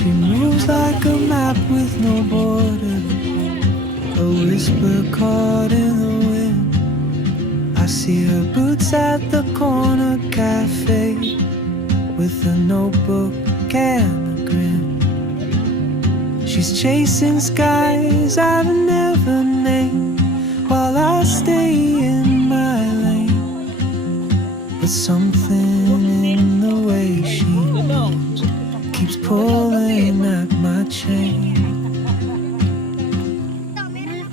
She moves like a map with no border, a whisper caught in the wind. I see her boots at the corner cafe with a notebook and a grin. She's chasing skies I've never named while I stay in my lane. But something in the way she moves keeps pulling at my chain.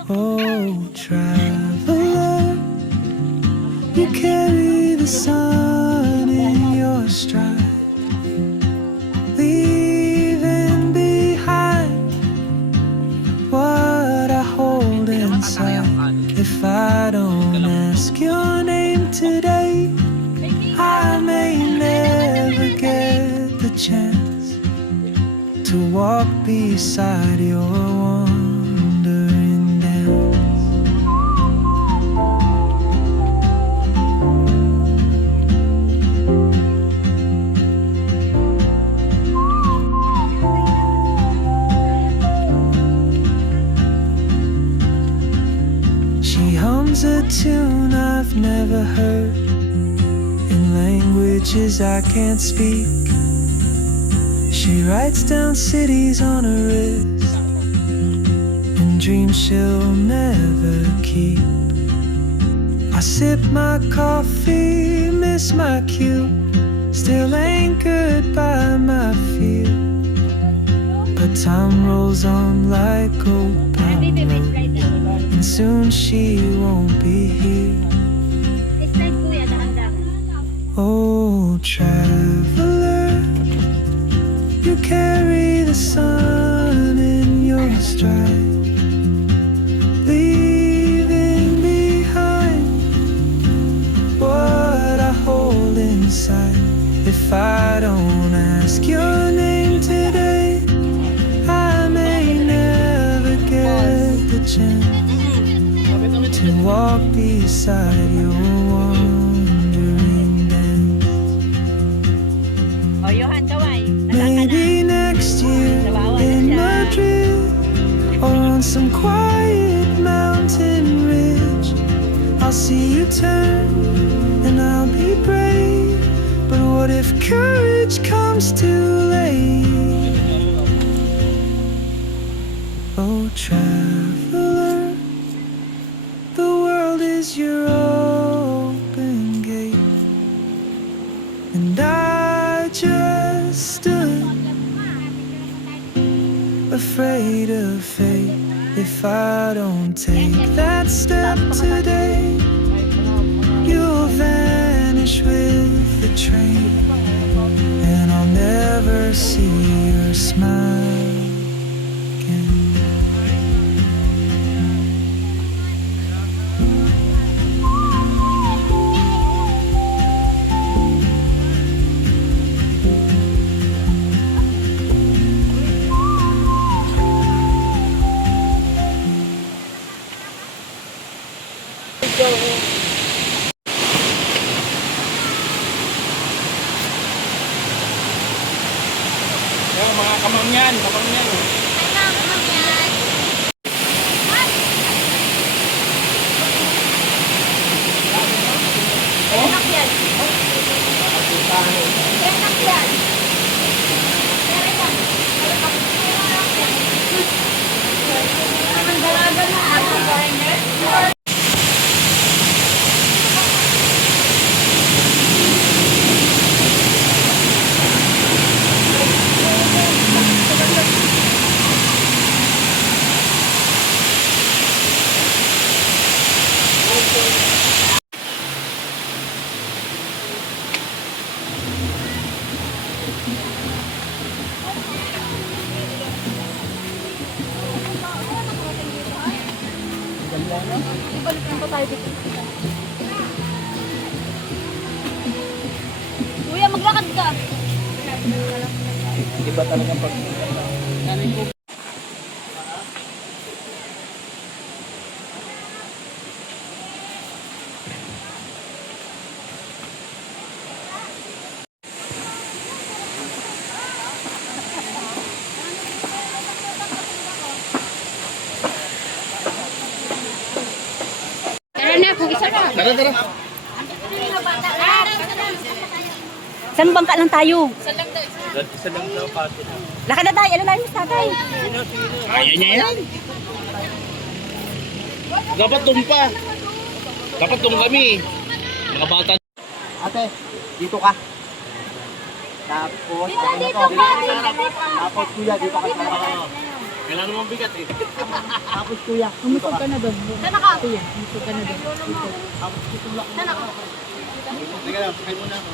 Oh, traveler, you carry the sun in your stride, leaving behind what I hold inside. If I don't ask your name today, I may never get the chance to walk beside your wandering dance. She hums a tune I've never heard in languages I can't speak. She writes down cities on her wrist and dreams she'll never keep. I sip my coffee, miss my cue, still anchored by my fear. But time rolls on like open road, and soon she won't be here. Oh, traveler, you carry the sun in your stride, leaving behind what I hold inside. If I don't ask your name today, I may never get the chance to walk beside your wandering dance. Maybe next year in Madrid, or on some quiet mountain ridge, I'll see you turn and I'll be brave. But what if courage comes too late? Oh, traveler, the world is your open gate, and I just stood afraid of fate. If I don't take that step today, you'll vanish with the train, and I'll never see your smile again. Mga kamangyan, kamangyan. Enak yan. Enak yan. Ang dalaga na ako, partner. Ibalik lang pa tayo dito. Kuya, maglakad ka. Iba talaga pag Tara, tara. Saan bangka lang tayo? Isa lang daw, pati. Lakad na tayo. Ano lang yung tatay? Kaya niya yan. Dapat tumpa. Dapat tum kami. Mga bata. Ate, dito ka. Tapos, ano to? Tapos kuya, dito ka. Kailangan mong bigat eh. Tapos kuya, dito ka. Sana ka. Sana ka. Teka lang, sakay muna ako.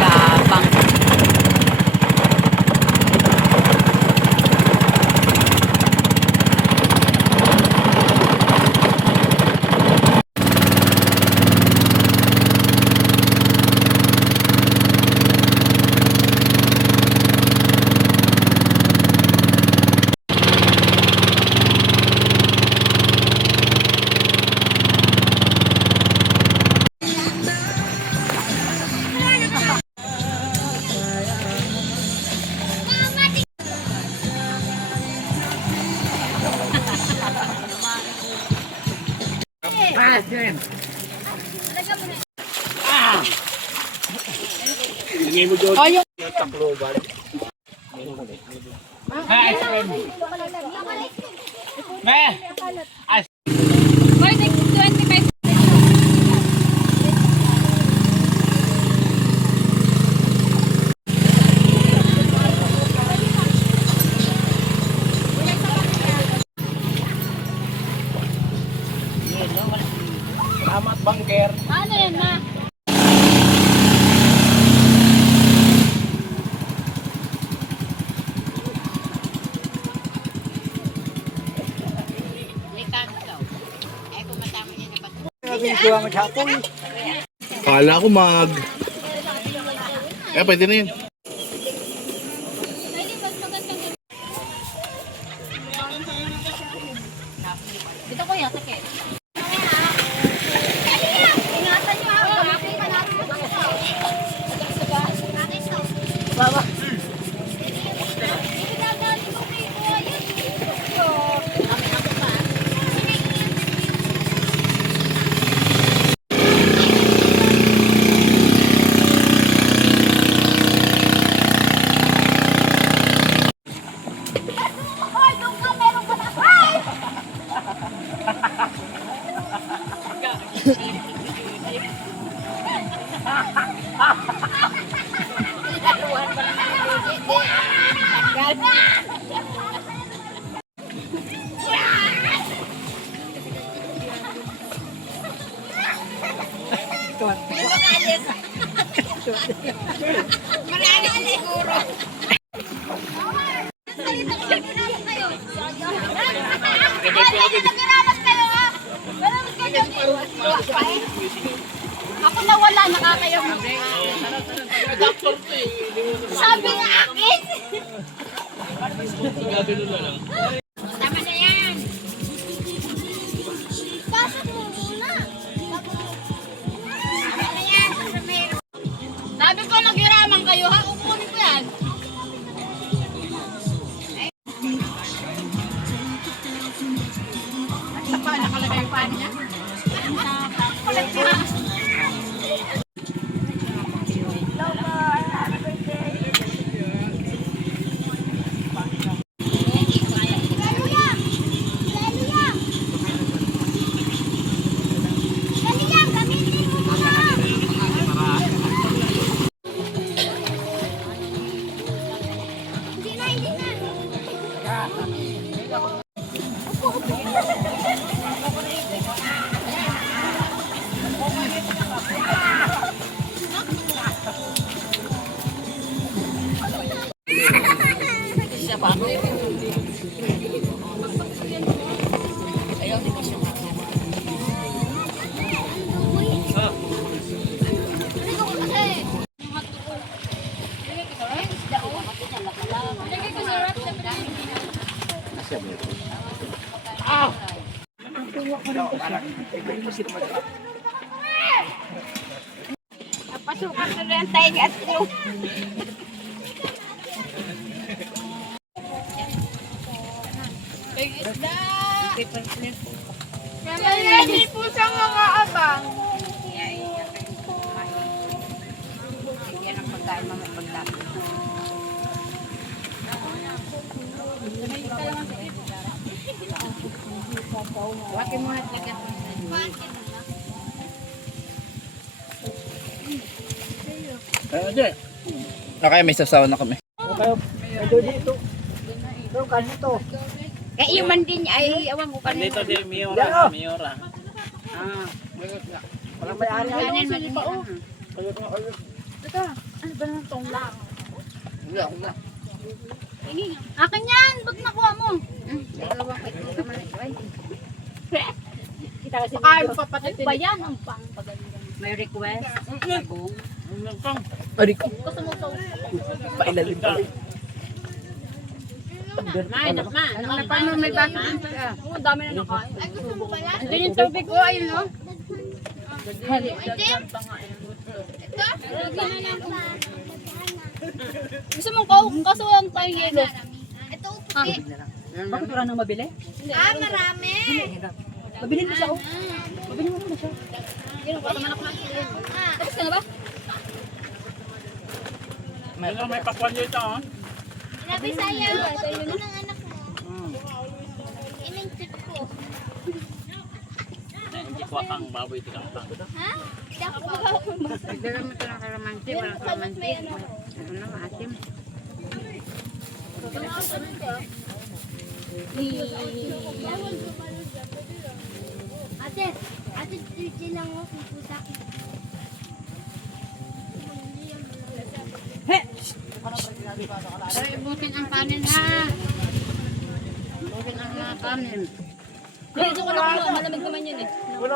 Gabang. Lingay mo doon. Ayun. Takloban. Ice cream. Me! Boy, 25. Salamat, bangker. Ano yan, ma? Video ang maghapon. Kala ko mag... Pwede na yun. Dito ko yan, sakit. Ingatan niyo ha. Gamitin pa natin. Baba. Ako na wala, nakakayaw. Sabi nga akin. Tama na yan. Pasok mo muna. Tama na yan. Sabi ko, naghiraman kayo ha. Ukunin ko yan. Nakalagay yung pan niya. Kulit niya. Pasukan ko rin tayo at ito. Hindi po sa mga abang. Yan ang pagkain mamaya pagtapos. Waki mo na talaga. Okay, may sasawa na kami. Kayo, kayo dito. Ito, kanito. Eh, yung man din ay awan ko kanina. Dito si Miora. Miora. Walang may-ari. Kanin man pa oh. Kayo, kayo. Ito, ano ba naman tong lang? Wala. Akin yan, ba't nakuha mo? Dalawa ka ito naman ito ay. Ay, papatitin. Ba yan ang pang pagalingan? May request? Sabong? Gusto mo ito? Pailalim pa. Ano pa mo may baso dito? Oo, dami na nakain. Ay, gusto mo ba yan? Andun yung tubig ko, ayun no? Itim? Ito? Gusto mo kaso lang tayo yelo. Ito, puti. Bakit wala nang mabili? Ah, marami. Mabili mo siya, oh. Mabili mo na siya. Tapos ka na ba? May pakwan dito, oh. Sinabi sa'yo, ito ng anak mo. Ining-tip ko. Hindi ko kang baboy tikang tang. Ha? Dako. Dala mo ito ng kalamansi, walang kalamansi. Ano na, maasim. Ate, dirty lang ako kung pusa. Pero ibutin ang kanin ha. Ibutin ang mga kanin. Dito ko lang kumuha. Malamig naman yun eh. Hindi mo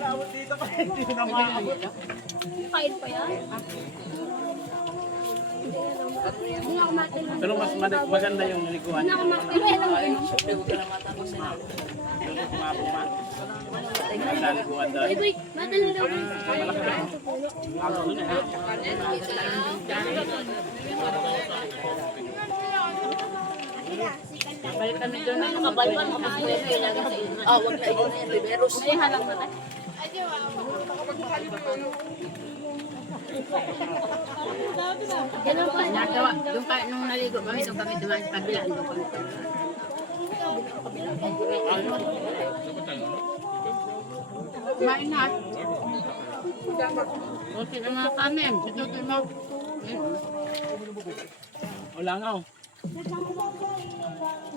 naabot dito pa. Hindi mo na maabot. Kain pa yan. Pero mas maganda yung liguan. Naliguan daw. Balik kami doon ng nakabalwan. Ah, wag na ito na yung Riveros. May halang na tayo. Ganun pa. Nagawa. Doon ka, nung naligo kami, doon kami dumaan sa kabila. Doon kami. Kumain na. Buti ang mga kanin. Situtoy mo. Wala nga, oh.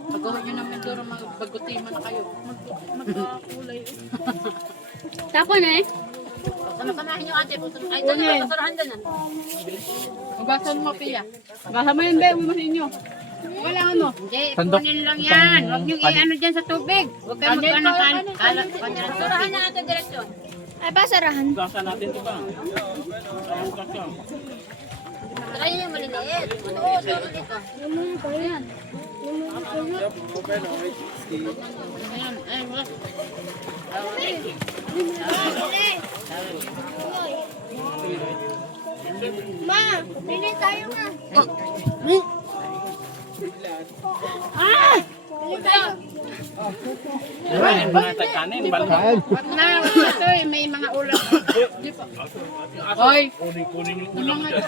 Magawa nyo namin doon magpagkutiman na kayo. Magkakulay. Tapo na eh. Sama-samahin nyo ate. Ay, doon na basurahan doon. Ugasan mo, Pia. Baka mo yun, be. Umasin nyo. Wala ano. Hindi, kunin lang yan. Huwag nyo i-ano dyan sa tubig. Huwag kayo magkano kalat. Basurahan na natin diretsyon. Ay, basarahan. Ugasan natin ito ba? Ugas ka. Try nyo yung maliliit. Oo, sorry dito. Ayan, ay, wala. Ma, pili tayo ma. Pili tayo. Kain mga tagkanin. Kain. Wag na, ito eh, may mga ulam. Hoy, Kunin yung ulam dyan.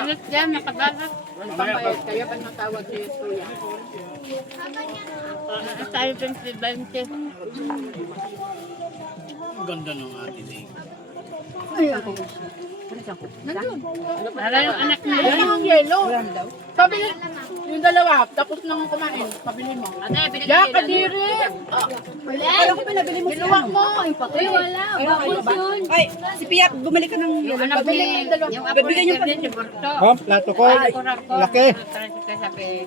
balat dyan, nakabalat. Ang pambayad kayo, pag natawag niyo yung kuya. Tayo 20-20. Ang ganda ng atin eh. Para yung anak niya yun. Yung yellow. Sabi niya, Yung dalawa, tapos nang kumain, pabili mo. Ate, binigyan Ya, nila. kadiri! Kaya ko pinabili mo siya. Binuwak mo. Ay, patay. Wala, bakos yun. Ay, si Pia, bumili ka ng Yung anak pabili ni, mo yung dalawa. yung apo Bibigyan ni yung Bernard, si Borto. Oh, plato ko. Laki.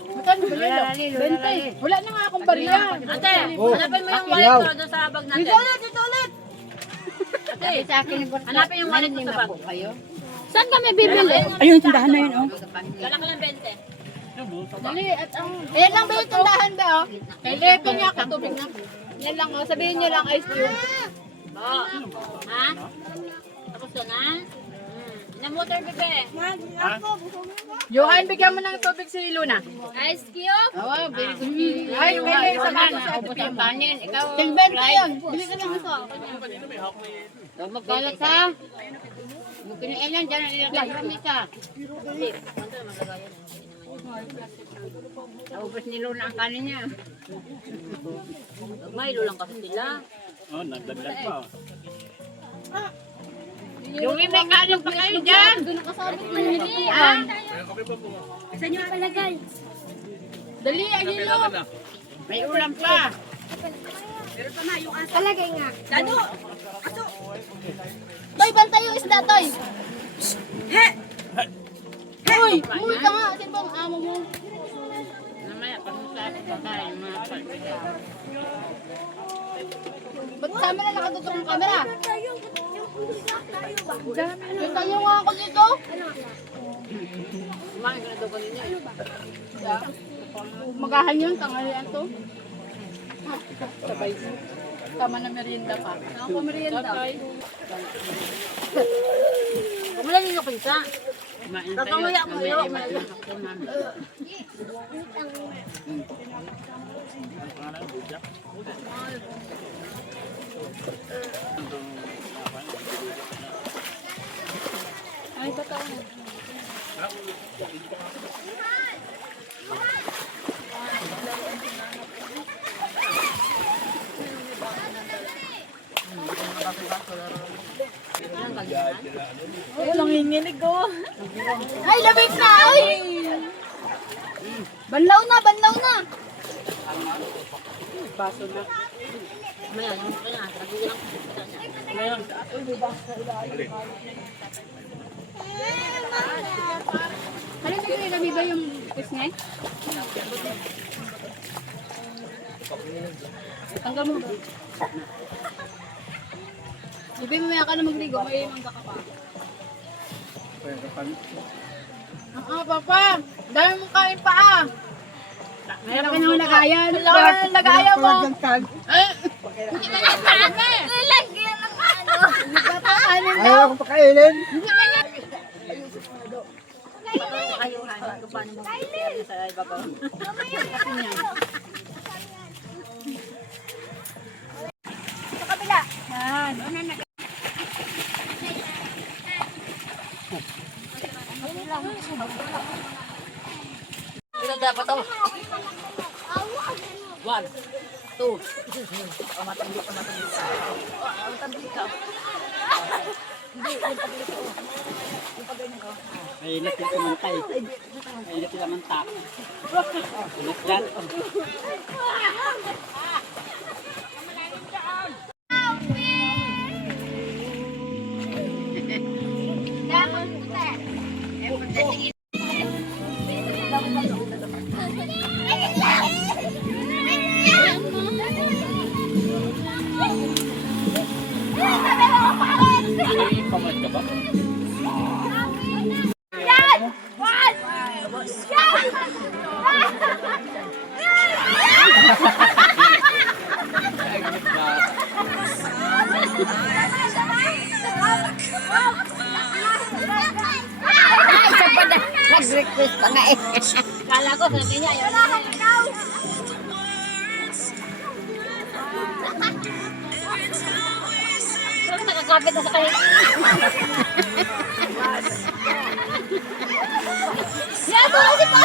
Magkano bili mo? 20. Wala na nga akong barya. Ate, hanapin mo yung wallet ko doon sa bag natin. Dito ulit. Ate, sa akin ni Borto. Hanapin yung wallet ko sa bag. Kayo? Saan kami bibili? Ayun, tindahan na yun, oh. Kala ka lang 20. Dali, at ang... Ayan lang ba yung tindahan ba, oh? Kay Leto niya ako tubig na. Yan lang, oh. Sabihin niyo lang, ice cube. Oh. Ha? Tapos ka na? Namotor, bebe. Johan, bigyan mo ng tubig si Luna. Ice cube? Oo, very good. Ay, pwede, samahan mo sa Ubus ang kanin. Ikaw, Tingben yun. Bili ka lang ito. Huwag magkalat ha. Huwag kiniilan dyan. Ilagay sa misa. Naubos ni Luna ang kanin niya. May lulang kasi sila. Oh, nagdagdag pa. Yung may kanin pa kayo dyan. Doon nakasabit na hindi. Ha? Saan nyo palagay? Dali, agilo. May ulam pa. Palagay nga. Dado! Aso! Toy, bantay yung isda, Toy! He! Uy! Uy ka nga! Atin ba ang amo mo? Namaya, pag-usabi pa tayo. Mga pag-usabi. Ba't sa amin na nakatutok ang camera? Yung tayo nga ako dito. Kumain ka na daw kanina. Magahan yun, tanghalian to. Sabay. Tama na merienda pa. Ako merienda. Kumulan ninyo pinsa. Kumain tayo. Kakanguya mo yun. Ay, totoo. Ay, nanginginig ko. Ay, labig na! Ay! Banlaw na! Banlaw na! Baso na. Mamaya, yung kanya. Sabi ko lang. Ano ba yung ilabi ba yung kusne? Tanggal mo ba? Ibi mo maya ka na magligo, may mangga ka pa. Papa! Dami mong kain pa ah! Meron ka nang lagayan. Wala ka nang lagayan mo. Ay! Nilagyan ng ano! Ayaw akong pakainin. Sa kabila! Ito dapat ako. 1, 2. Mainit yung kumantay. Mainit yung lamanta. Mainit yan. Pamad ka ba? Nag-request pa nga eh. Kala ko, sabi niya, yun na. Nakakapit na sa kanila. Yan mo kasi pa!